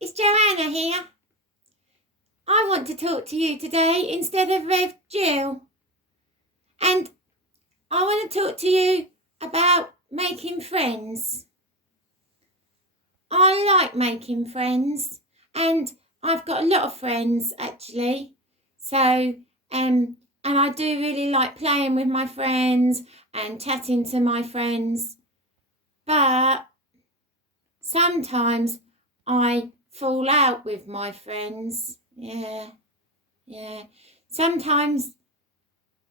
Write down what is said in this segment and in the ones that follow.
it's Joanna here. I want to talk to you today instead of Rev Gill. And I want to talk to you about making friends. I like making friends, and I've got a lot of friends actually. So, and I do really like playing with my friends and chatting to my friends. But sometimes I fall out with my friends. Yeah. Sometimes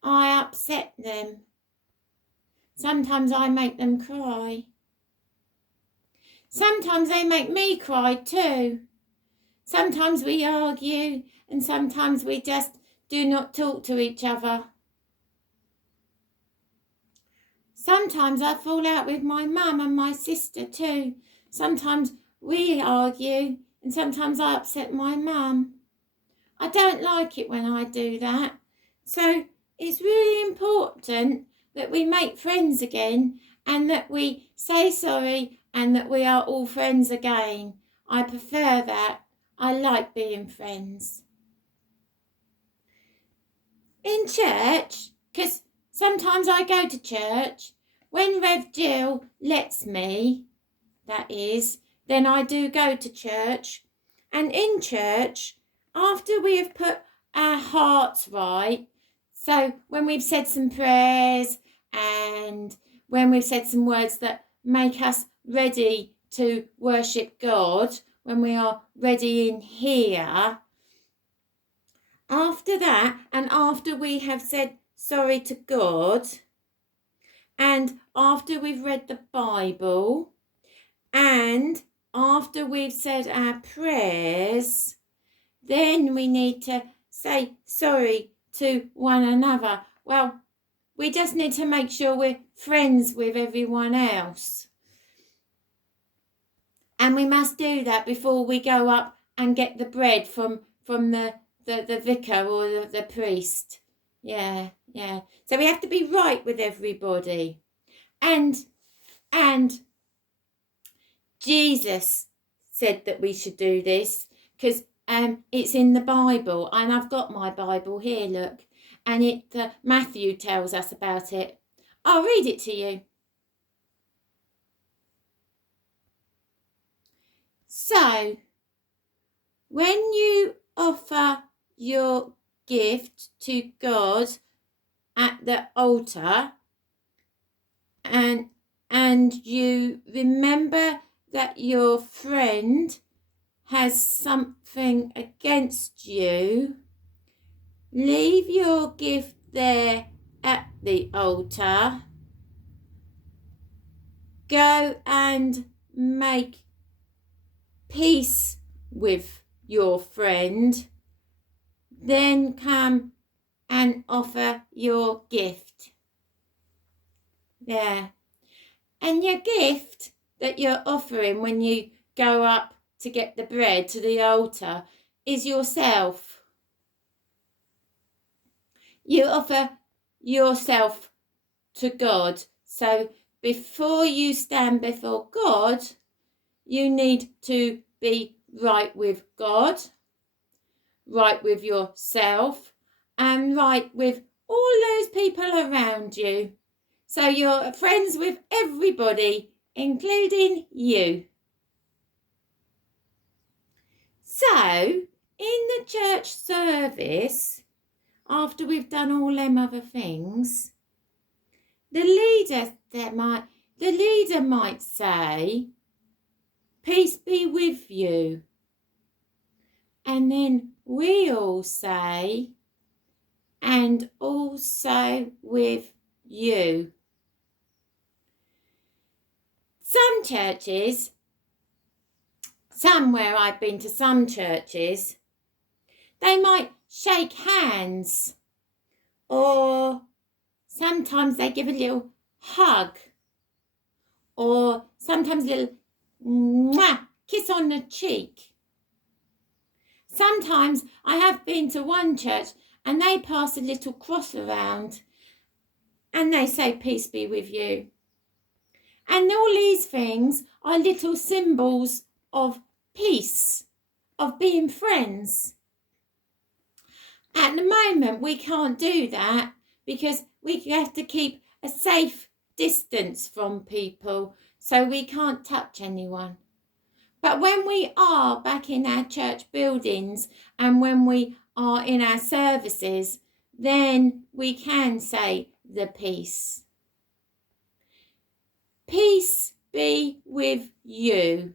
I upset them. Sometimes I make them cry. Sometimes they make me cry too. Sometimes we argue, and sometimes we just do not talk to each other. Sometimes I fall out with my mum and my sister too. Sometimes we argue, and sometimes I upset my mum. I don't like it when I do that. So it's really important that we make friends again and that we say sorry and that we are all friends again. I prefer that. I like being friends. In church, because sometimes I go to church, when Rev Gill lets me, that is, then I do go to church. And in church, after we have put our hearts right, so when we've said some prayers and when we've said some words that make us ready to worship God, when we are ready in here, after that and after we have said sorry to God and after we've read the Bible and after we've said our prayers, then we need to say sorry to one another. Well, we just need to make sure we're friends with everyone else. And we must do that before we go up and get the bread from the vicar or the priest. Yeah. So we have to be right with everybody. And Jesus said that we should do this because it's in the Bible, and I've got my Bible here, look, and Matthew tells us about it. I'll read it to you. So, when you offer your gift to God at the altar, and you remember that your friend has something against you, leave your gift there at the altar. Go and make peace with your friend. Then come and offer your gift. Yeah. And your gift that you're offering when you go up to get the bread to the altar is yourself. You offer yourself to God. So before you stand before God, you need to be right with God, right with yourself, and right with all those people around you. So you're friends with everybody, including you. So, in the church service, after we've done all them other things, the leader might say, "Peace be with you." And then we all say, "And also with you." Some churches, somewhere I've been to some churches, they might shake hands, or sometimes they give a little hug, or sometimes a little mwah, kiss on the cheek. Sometimes I have been to one church and they pass a little cross around and they say, "Peace be with you." And all these things are little symbols of peace of being friends. At the moment, we can't do that because we have to keep a safe distance from people, so we can't touch anyone. But when we are back in our church buildings and when we are in our services, then we can say the peace. Peace be with you.